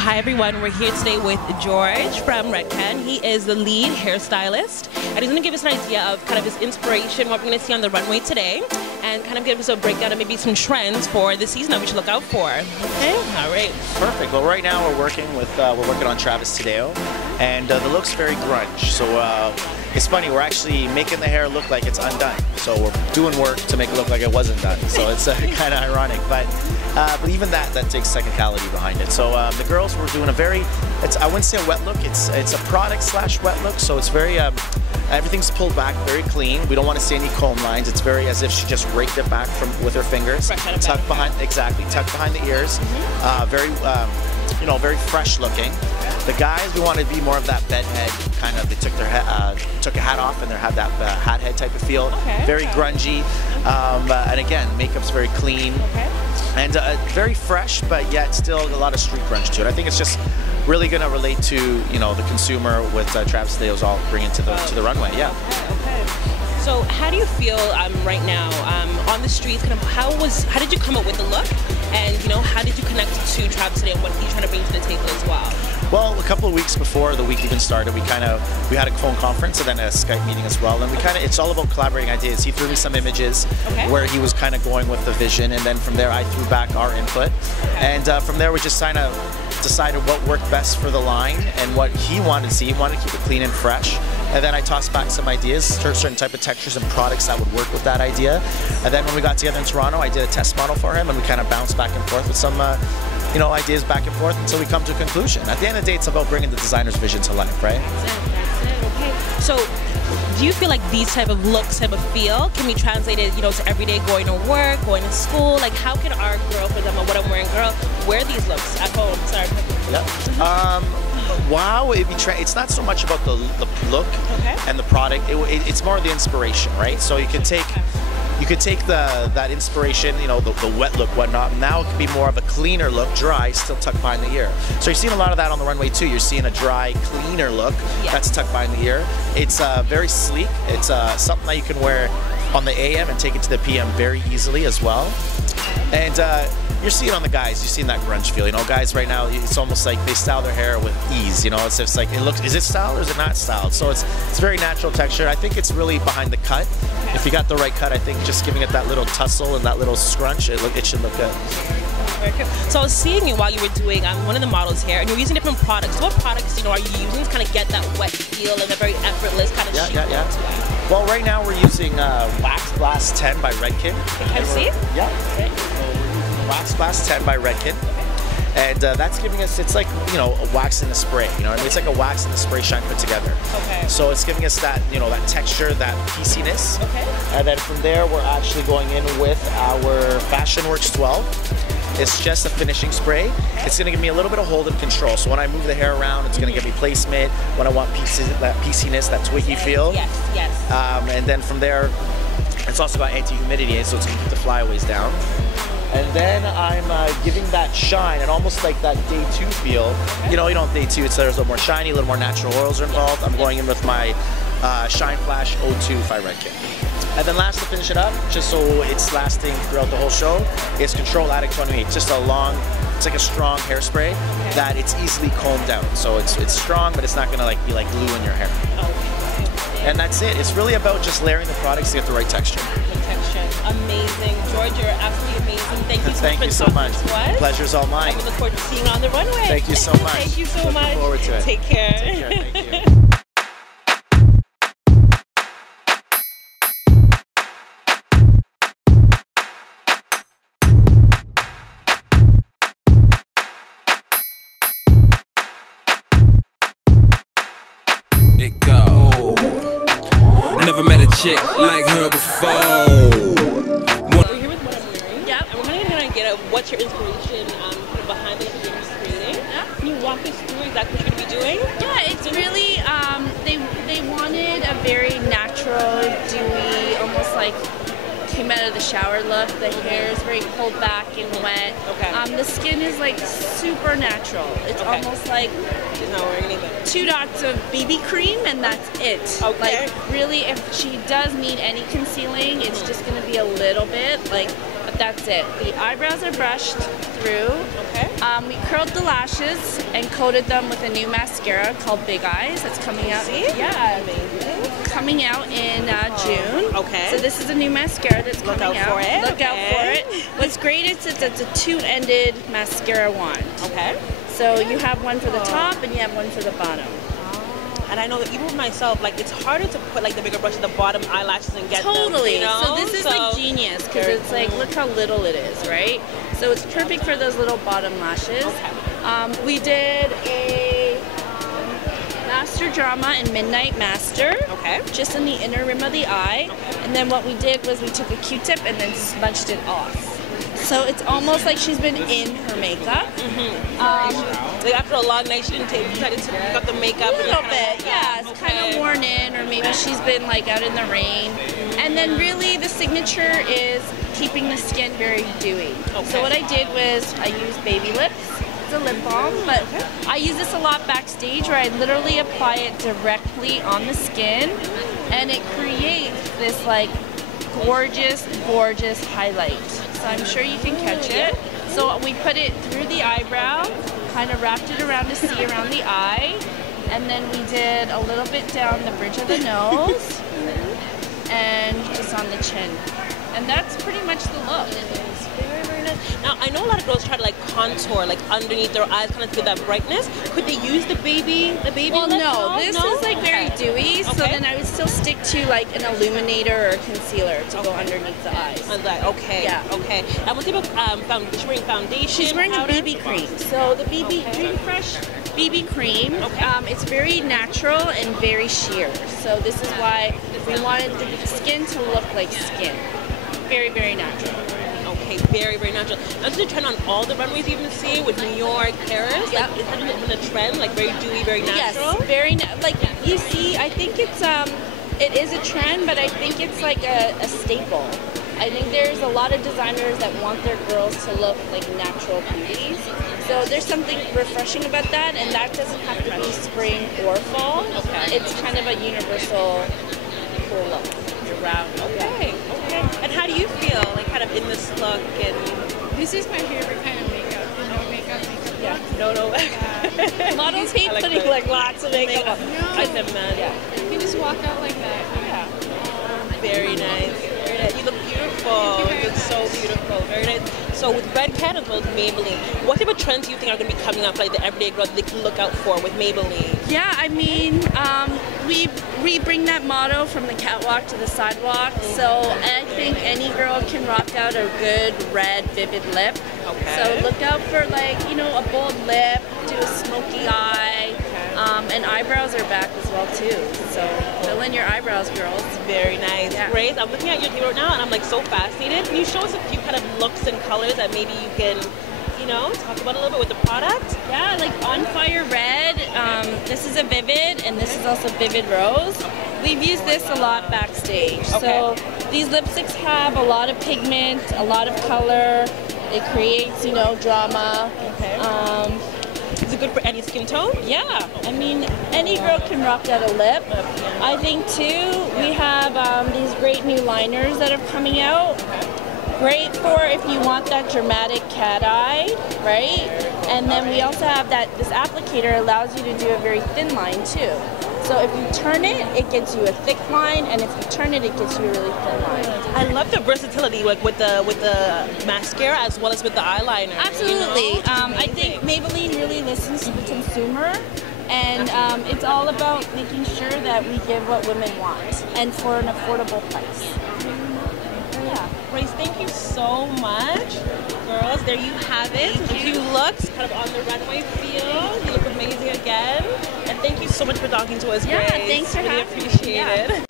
hi everyone, we're here today with George from Redken. He is the lead hairstylist, and he's going to give us an idea of kind of his inspiration, what we're going to see on the runway today, and kind of give us a breakdown of maybe some trends for the season that we should look out for. Okay, all right. Perfect. Well, right now we're working on Travis Tadeo, and the look's very grunge. So it's funny, we're actually making the hair look like it's undone. So we're doing work to make it look like it wasn't done. So it's kind of ironic, but even that takes technicality behind it. So the girls were doing a very, I wouldn't say a wet look, it's a product / wet look. So it's very, everything's pulled back, very clean. We don't want to see any comb lines. It's very as if she just raked it back with her fingers. Tucked behind, exactly, tucked behind the ears. Very, very fresh looking. The guys, we wanted to be more of that bedhead kind of. They took their took a hat off and they had that hat head type of feel. Very grungy, and again, makeup's very clean. And very fresh, but yet still a lot of street grunge to it. I think it's just really going to relate to the consumer with Travis Tadeo's all bringing to the runway. Yeah. Okay. So how do you feel right now on the streets? Kind of how did you come up with the look, and how did you connect to Travis Tadeo and what he's trying to bring to the table as well? Well, a couple of weeks before the week even started, we had a phone conference and then a Skype meeting as well. And it's all about collaborating ideas. He threw me some images where he was kind of going with the vision, and then from there I threw back our input. And from there we just kind of decided what worked best for the line and what he wanted to see. He wanted to keep it clean and fresh. And then I tossed back some ideas, certain type of textures and products that would work with that idea. And then when we got together in Toronto, I did a test model for him, and we kind of bounced back and forth with some ideas back and forth until we come to a conclusion. At the end of the day, it's about bringing the designer's vision to life, right? That's it. Okay. So, do you feel like these type of looks, type of feel, can be translated, to everyday going to work, going to school? Like, how can our girl, for example, what I'm wearing, girl, wear these looks at home? Sorry. Yeah. Wow, it's not so much about the look and the product. It's more the inspiration, right? So you can take. You could take that inspiration, the wet look, whatnot. Now it could be more of a cleaner look, dry, still tucked behind the ear. So you're seeing a lot of that on the runway too. You're seeing a dry, cleaner look that's tucked behind the ear. It's very sleek. It's something that you can wear on the AM and take it to the PM very easily as well. And you're seeing on the guys, you're seeing that grunge feel. Guys right now, it's almost like they style their hair with ease. It's just like is it styled or is it not styled? So it's very natural texture. I think it's really behind the cut. If you got the right cut, I think just giving it that little tussle and that little scrunch, it should look good. Very cool. So I was seeing you while you were doing one of the models here, and you're using different products. So what products are you using to kind of get that wet feel and a very effortless kind of sheet look to it? Well, right now we're using Wax Blast 10 by Redken. Can I see? Yeah. Okay. Wax Blast 10 by Redken. And that's giving us, it's like, a wax in a spray, It's like a wax and a spray shine put together. Okay. So it's giving us that, that texture, that pieceiness. Okay. And then from there, we're actually going in with our Fashion Works 12. It's just a finishing spray. It's going to give me a little bit of hold and control. So when I move the hair around, it's going to give me placement. When I want that pieciness, that twiggy feel. Yes. And then from there, it's also got anti-humidity, so it's going to keep the flyaways down. And then I'm giving that shine and almost like that day 2 feel. Day 2, it's a little more shiny, a little more natural oils are involved. I'm going in with my Shine Flash 02 by Redken. And then last to finish it up, just so it's lasting throughout the whole show, is Control Addict 28. Just it's like a strong hairspray that it's easily combed out. So it's strong, but it's not gonna be like glue in your hair. And that's it. It's really about just layering the products to get the right texture. Amazing. George, you're absolutely amazing. Thank you so much. Thank you so much. The pleasure's all mine. We look forward to seeing you on the runway. Thank you so much. Thank you so much. Looking forward to it. Take care. Take care. Thank you. It go. Never met a chick like her before. We're here with what I'm wearing. Yep. And we're going to get what's your inspiration behind the look that you're creating. Yeah. Can you walk us through exactly what you're going to be doing? Yeah, it's really, they wanted a very natural, dewy, almost like came out of the shower look. The hair is very pulled back and wet. Okay. The skin is like super natural. It's almost like She's not wearing anything. 2 dots of BB cream and that's it. Okay. Like really, if she does need any concealing, it's just gonna be a little bit, like, but that's it. The eyebrows are brushed through. Okay. We curled the lashes and coated them with a new mascara called Big Eyes. That's coming out. See? Yeah. Amazing. Coming out in June. Okay. So this is a new mascara that's Look coming out out. for it. Look out for Okay. it. What's great is it's a 2-ended mascara wand. Okay. So you have one for the top and you have one for the bottom. And I know that even with myself, like it's harder to put like the bigger brush at the bottom eyelashes and get them. Totally. You know? So this is like genius because Very it's like, look how little it is, right? So it's perfect for those little bottom lashes. Okay. We did a Master Drama in Midnight Master. Okay. Just in the inner rim of the eye. And then what we did was we took a Q-tip and then smudged it off. So it's almost like she's been in her makeup. Like after a long night, she didn't take decided to pick up the makeup. A little bit, yeah. It's kind of worn in, or maybe she's been like out in the rain. And then really the signature is keeping the skin very dewy. So what I did was I used Baby Lips. It's a lip balm, but I use this a lot backstage where I literally apply it directly on the skin, and it creates this like gorgeous, gorgeous highlight. So I'm sure you can catch it. So we put it through the eyebrow, kind of wrapped it around to see around the eye, and then we did a little bit down the bridge of the nose, and just on the chin. And that's pretty much the look. Very, very nice. Now I know a lot of girls try to like contour like underneath their eyes, kind of to get that brightness. Could they use the baby Well, lip no, balm? this is like very dewy, so Okay. then I would still stick to like an illuminator or concealer to go underneath the eyes. I'm like, okay, Yeah. okay. And what's about she's wearing foundation? She's wearing powder? a BB cream. So the BB Dream Fresh BB cream, it's very natural and very sheer. So this is why we wanted the skin to look like skin. Very, very natural. Okay, very, very natural. Now, this is a trend on all the runways you've been seeing with New York, Paris. Yep. Like, is that been a trend? Like very dewy, very natural? Yes, very like you see. I think it's it is a trend, but I think it's like a staple. I think there's a lot of designers that want their girls to look like natural beauties. So there's something refreshing about that, and that doesn't have to be spring or fall. Okay. It's kind of a universal cool look year-round. Okay, okay. And how do you feel, like, kind of in this look? And This is my favorite kind of makeup. You know, makeup. yeah, no. Models hate I like putting the- like lots of makeup on. No. I can imagine. Yeah. You can just walk out like that. Yeah. Very nice. Very nice. You look beautiful. Thank you. You look so beautiful. Very nice. So with Red Cat as well as Maybelline, what type of trends do you think are going to be coming up, like the everyday girl that they can look out for with Maybelline? Yeah, I mean, we bring that motto from the catwalk to the sidewalk. So I think any girl can rock out a good red, vivid lip. Okay. So look out for like, you know, a bold lip, do a smoky eye, and eyebrows are back as well too. So fill in your eyebrows, girls. Very nice. Yeah. Great. I'm looking at your thing right now and I'm like so fascinated. Can you show us a few kind of looks and colors that maybe you can, you know, talk about a little bit with the product? Yeah, like On Fire Red. This is a Vivid, and this is also Vivid Rose. We've used this a lot backstage. So these lipsticks have a lot of pigment, a lot of color. It creates, you know, drama. Okay. Is it good for any skin tone? Yeah, I mean, any girl can rock out a lip. I think too, we have these great new liners that are coming out. Great for if you want that dramatic cat eye, right? And then we also have this applicator allows you to do a very thin line too. So if you turn it, it gives you a thick line, and if you turn it, it gives you a really thin line. I love the versatility, like with the mascara as well as with the eyeliner. Absolutely. You know? I think Maybelline really listens to the consumer, and it's all about making sure that we give what women want, and for an affordable price. Yeah. Grace, thank you so much. Girls, there you have it. A few looks kind of on the runway feel. You look amazing again. And thank you so much for talking to us, Grace. Yeah, thanks for really having me. appreciate Yeah. it.